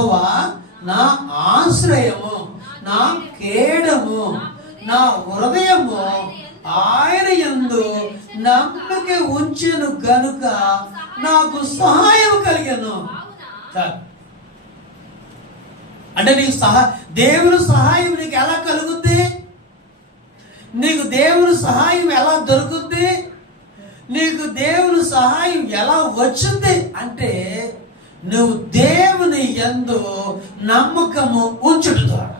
యెహోవా నా ఆశ్రయము, నా కేడము, నా హృదయము ఆయన యందు నమ్మక ఉంచెను గనుక నాకు సహాయం కలిగను. అంటే నీకు దేవుని సహాయం నీకు ఎలా కలుగుద్ది? నీకు దేవుని సహాయం ఎలా దొరుకుద్ది? నీకు దేవుని సహాయం ఎలా వచ్చింది అంటే నువ్వు దేవుని యందు నమ్మకము ఉంచుట ద్వారా.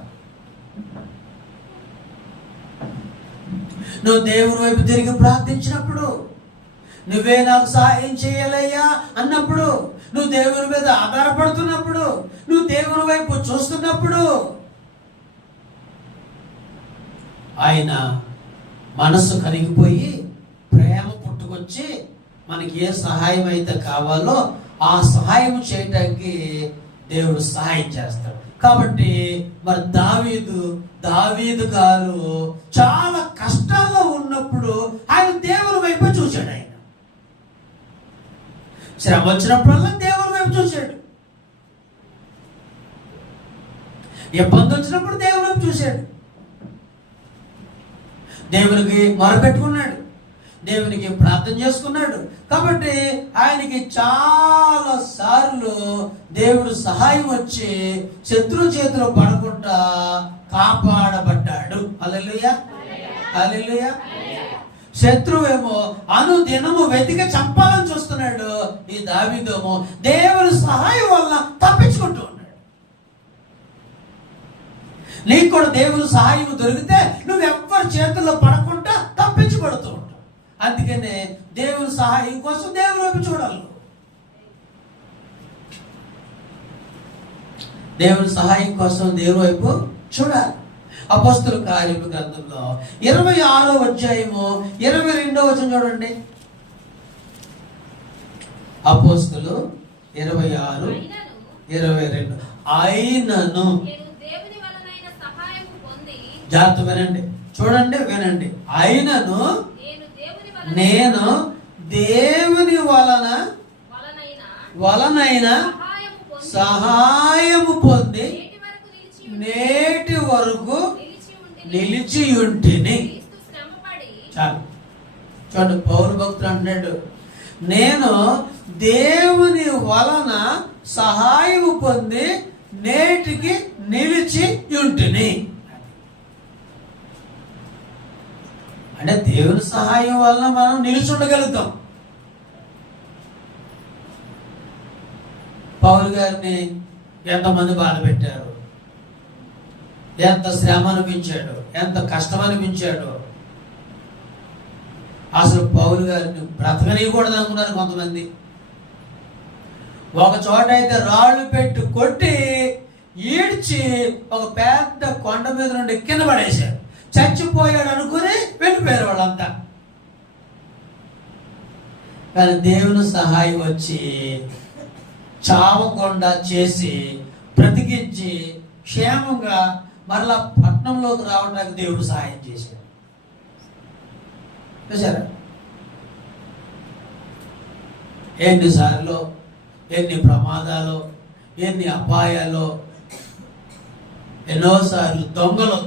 నువ్వు దేవుని వైపు తిరిగి ప్రార్థించినప్పుడు, నువ్వే నాకు సహాయం చేయాలయ్యా అన్నప్పుడు, నువ్వు దేవుని మీద ఆధారపడుతున్నప్పుడు, నువ్వు దేవుని వైపు చూస్తున్నప్పుడు ఆయన మనస్సు కరిగిపోయి ప్రేమ పుట్టుకొచ్చి మనకి ఏ సహాయం అయితే కావాలో ఆ సహాయం చేయటానికి దేవుడు సహాయం చేస్తాడు. కాబట్టి మరి దావీదు గారు చాలా కష్టాల్లో ఉన్నప్పుడు ఆయన దేవుని వైపు చూశాడు. ఆయన శ్రమ వచ్చినప్పుడల్లా దేవుని వైపు చూశాడు. ఇబ్బంది వచ్చినప్పుడు దేవుని వైపు చూశాడు. దేవునికి మొరపెట్టుకున్నాడు, దేవునికి ప్రార్థన చేసుకున్నాడు. కాబట్టి ఆయనకి చాలా సార్లు దేవుడు సహాయం వచ్చి శత్రు చేతిలో పడకుండా కాపాడబడ్డాడు. హల్లెలూయా, హల్లెలూయా. శత్రువేమో అనుదినము వెతికి చంపాలని చూస్తున్నాడు. ఈ దావీదేమో దేవుని సహాయం వల్ల తప్పించుకుంటూ ఉన్నాడు. నీకు కూడా దేవుని సహాయం దొరికితే నువ్వెవ్వరి చేతుల్లో పడకుండా తప్పించబడుతూ ఉంటావు. అందుకనే దేవుని సహాయం కోసం దేవుని వైపు చూడాలి. దేవుని సహాయం కోసం దేవుని వైపు చూడాలి. అపోస్తుల కార్యముల గ్రంథంలో 26వ అధ్యాయము 22వ వచనం చూడండి. అపోస్తులు 26:22. ఆయనను జాగ్రత్త వినండి, చూడండి, వినండి. ఆయనను నేను దేవుని వలనైన సహాయము పొంది నేటి వరకు నిలిచి ఉంటిని. చాలు చూడండి, పౌలు భక్తుడు అంటాడు, నేను దేవుని వలన సహాయము పొంది నేటికి నిలిచి ఉంటిని. అంటే దేవుని సహాయం వలన మనం నిలిచి ఉండగలుగుతాం. పౌలు గారిని ఎంతమంది బాధ పెట్టారు, ఎంత శ్రమ అనిపించాడు, ఎంత కష్టం అనిపించాడు. అసలు పౌలు గారిని బ్రతకనీయకూడదు అనుకున్నారు కొంతమంది. ఒక చోట అయితే రాళ్ళు పెట్టి కొట్టి ఈడ్చి ఒక పెద్ద కొండ మీద నుండి కింద పడేశారు. చచ్చిపోయాడు అనుకుని వెళ్ళిపోయారు వాళ్ళంతా. కానీ దేవుని సహాయం వచ్చి చావకుండా చేసి బ్రతికించి క్షేమంగా మరలా పట్టణంలోకి రావడానికి దేవుడు సహాయం చేశాడు. చూసారా ఎన్నిసార్లు, ఎన్ని ప్రమాదాలు, ఎన్ని అపాయాలు, ఎన్నోసార్లు దొంగలు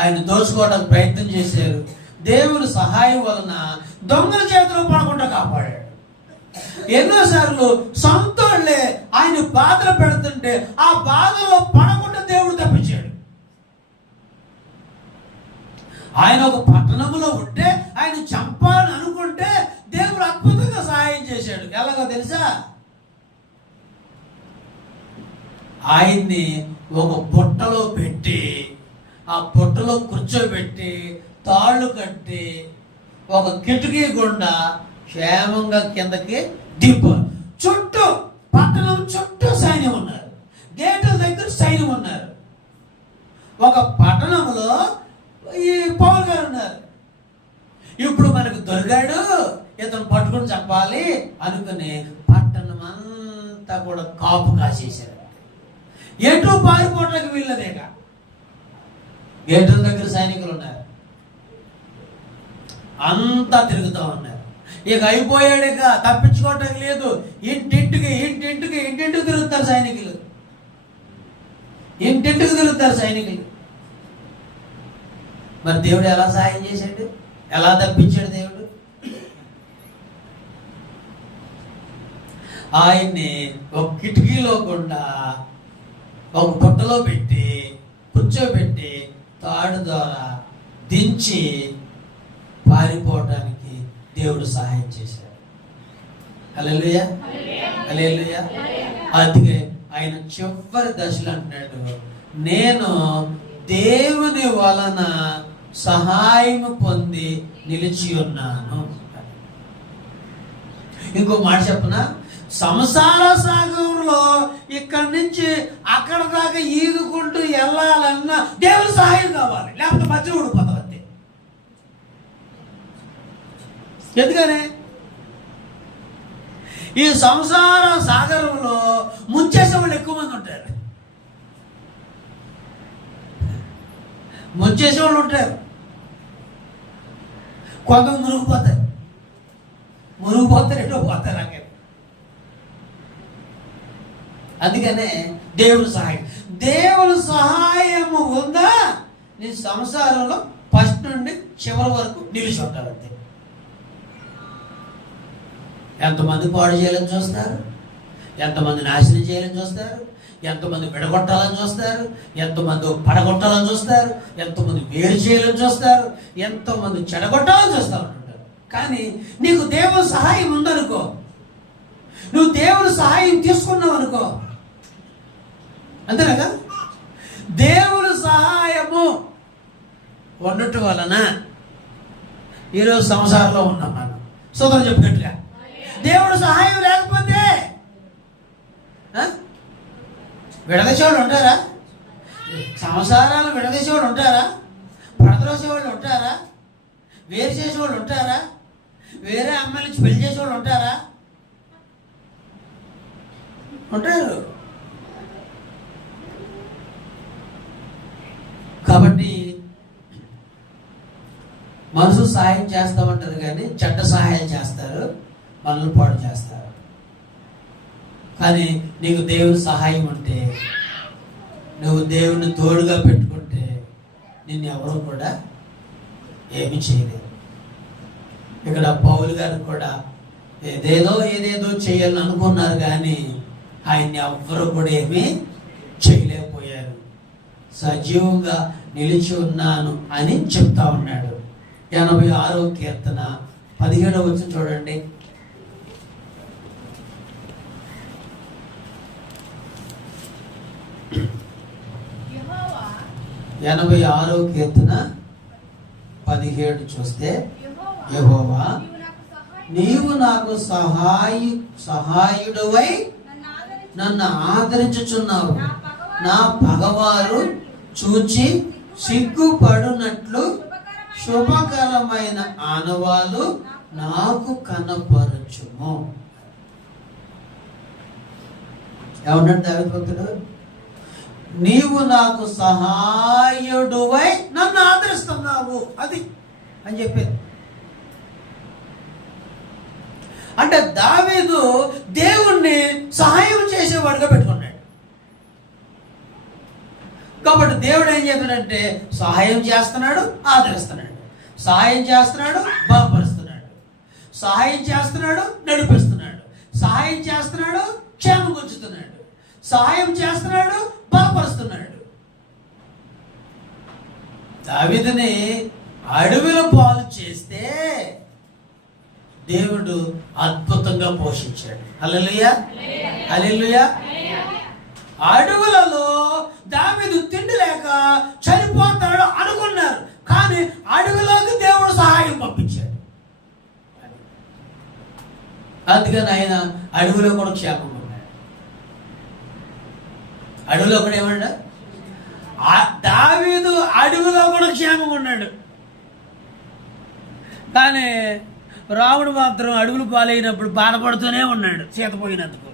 ఆయన దోచుకోవడానికి ప్రయత్నం చేశారు. దేవుని సహాయం వలన దొంగల చేతిలో పడకుండా కాపాడాడు. ఎన్నోసార్లు సొంతోళ్ళే ఆయన బాధలు పెడుతుంటే ఆ బాధలో పడకుండా దేవుడు తప్పించాడు. ఆయన ఒక పట్టణంలో ఉంటే ఆయన చంపాలని అనుకుంటే దేవుడు అద్భుతంగా సహాయం చేశాడు. ఎలాగో తెలుసా? ఆయన్ని ఒక బుట్టలో పెట్టి ఆ బుట్టలో కూర్చోబెట్టి తాళ్ళు కట్టి ఒక కిటికీ గుండా క్షేమంగా కిందకి దింపారు. చుట్టూ పట్టణం చుట్టూ సైన్యం ఉన్నారు, గేట్ల దగ్గర సైన్యం ఉన్నారు. ఒక పట్టణంలో ఈ పౌలు గారు ఉన్నారు. ఇప్పుడు మనకు దొరికాడు, ఇతను పట్టుకుని చెప్పాలి అనుకుని పట్టణం అంతా కూడా కాపు కాసేశారు. ఎటు పారిపోవడానికి వీళ్ళదేక. గేట్ల దగ్గర సైనికులు ఉన్నారు, అంతా తిరుగుతూ ఉన్నారు. ఇక అయిపోయాడు, ఇక తప్పించుకోవటం లేదు. ఇంటింటికి తిరుగుతారు సైనికులు. ఇంటింటికి తిరుగుతారు సైనికులు. మరి దేవుడు ఎలా సహాయం చేశాడు? ఎలా తప్పించాడు దేవుడు? ఆయన్ని ఒక కిటికీలో గుండా ఒక బుట్టలో పెట్టి కూర్చోబెట్టి తాడు ద్వారా దించి పారిపోవడానికి దేవుడు సహాయం చేశాడు. హల్లెలూయా, హల్లెలూయా. అందుకే ఆయన చివరి దశలో అంటున్నాడు, నేను దేవుని వలన సహాయం పొంది నిలిచి ఉన్నాను. ఇంకో మాట చెప్పనా, సంసార సాగరంలో ఇక్కడి నుంచి అక్కడ దాకా ఈదుకుంటూ వెళ్ళాలన్నా దేవుని సహాయం కావాలి, లేకపోతే మధ్య ఊడిపోతాం అంతే. ఎందుకని ఈ సంసార సాగరంలో ముంచేసే వాళ్ళు ఎక్కువ మంది ఉంటారు. ముంచేసే వాళ్ళు ఉంటారు, కొంతమంది మునిగిపోతారు ఎటో పోతారు. అక్కడ అందుకనే దేవుని సహాయం, దేవుని సహాయము ఉందా నీ సంసారంలో ఫస్ట్ నుండి చివరి వరకు నిలిచి ఉంటారు అంతే. ఎంతమంది పాడు చేయాలని చూస్తారు, ఎంతమంది నాశనం చేయాలని చూస్తారు, ఎంతమంది విడగొట్టాలని చూస్తారు, ఎంతమంది పడగొట్టాలని చూస్తారు, ఎంతమంది వేరు చేయాలని చూస్తారు, ఎంతోమంది చెడగొట్టాలని చూస్తారు అంటారు. కానీ నీకు దేవుని సహాయం ఉందనుకో, నువ్వు దేవుని సహాయం తీసుకున్నావు అనుకో, అంతేనా? దేవుని సహాయము ఉండటం వలన ఈరోజు సంసారంలో ఉన్నాం మనం. సోదరు చెప్పినట్టుగా దేవుడు సహాయం లేకపోతే విడదీసేవాళ్ళు ఉంటారా? సంసారాలు విడదీసేవాళ్ళు ఉంటారా? పడద్రోసేవాళ్ళు ఉంటారా? వేరు చేసేవాళ్ళు ఉంటారా? వేరే అమ్మాయిల నుంచి పెళ్లి చేసేవాళ్ళు ఉంటారా? ఉంటారు. కాబట్టి మనుషులు సహాయం చేస్తామంటారు కానీ చెడ్డ సహాయం చేస్తారు, మనల్ని పాడు చేస్తారు. కానీ నీకు దేవుని సహాయం ఉంటే, నువ్వు దేవుని తోడుగా పెట్టుకుంటే నిన్ను ఎవరు కూడా ఏమి చేయలేరు. ఇక్కడ పౌలు గారు కూడా ఏదేదో చేయాలని అనుకున్నారు కానీ ఆయన్ని ఎవ్వరూ కూడా ఏమీ చేయలేకపోయారు. సజీవంగా నిలిచి ఉన్నాను అని చెప్తా ఉన్నాడు. 86వ కీర్తన 17వ వచనం చూడండి. 86వ కీర్తన 17 చూస్తే, యెహోవా నీవు నాకు సహాయుడవై నన్ను ఆదరించుచున్నావు, నా పగవారు చూచి సిగ్గుపడునట్లు శుభకరమైన ఆనవాలు నాకు కనపరచుము. ఏమన్నాడు దావీదు భక్తుడు? నీవు నాకు సహాయుడువై నన్ను ఆదరిస్తున్నావు అది అని చెప్పేది. అంటే దావీదు దేవుణ్ణి సహాయం చేసేవాడుగా పెట్టుకున్నాడు. కాబట్టి దేవుడు ఏం చేస్తున్నాడంటే సహాయం చేస్తున్నాడు, ఆదరిస్తున్నాడు, సహాయం చేస్తున్నాడు, బలపరుస్తున్నాడు, సహాయం చేస్తున్నాడు, నడిపిస్తున్నాడు, సహాయం చేస్తున్నాడు, క్షేమం ఉంచుతున్నాడు, సహాయం చేస్తున్నాడు, బలపరుస్తున్నాడు. దావీదుని అడవిలో పాలు చేస్తే దేవుడు అద్భుతంగా పోషించాడు. హల్లెలూయా, హల్లెలూయా. అడవులలో దావీదు తిండి లేక చనిపోతాడు అనుకున్నారు, కానీ అడవిలోకి దేవుడు సహాయం పంపించాడు. అందుకని ఆయన అడవిలో కూడా క్షేమంగా ఉన్నాడు. అడవిలో కూడా ఏమన్నా దావీదు అడవిలో కూడా క్షేమంగా ఉన్నాడు. కానీ రాముడు మాత్రం అడవులు పాలైనప్పుడు బాధపడుతూనే ఉన్నాడు చేతపోయినందుకు.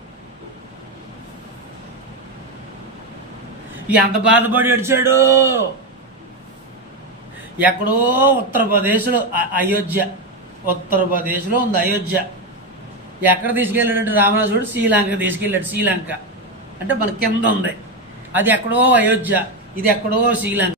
ఎంత బాధపడి ఏడ్చాడు. ఎక్కడో ఉత్తరప్రదేశ్లో అయోధ్య, ఉత్తరప్రదేశ్లో ఉంది అయోధ్య. ఎక్కడ తీసుకెళ్ళాడంటే రావణాసురుడు శ్రీలంక తీసుకెళ్ళాడు. శ్రీలంక అంటే మన కింద ఉంది. అది ఎక్కడో అయోధ్య, ఇది ఎక్కడో శ్రీలంక.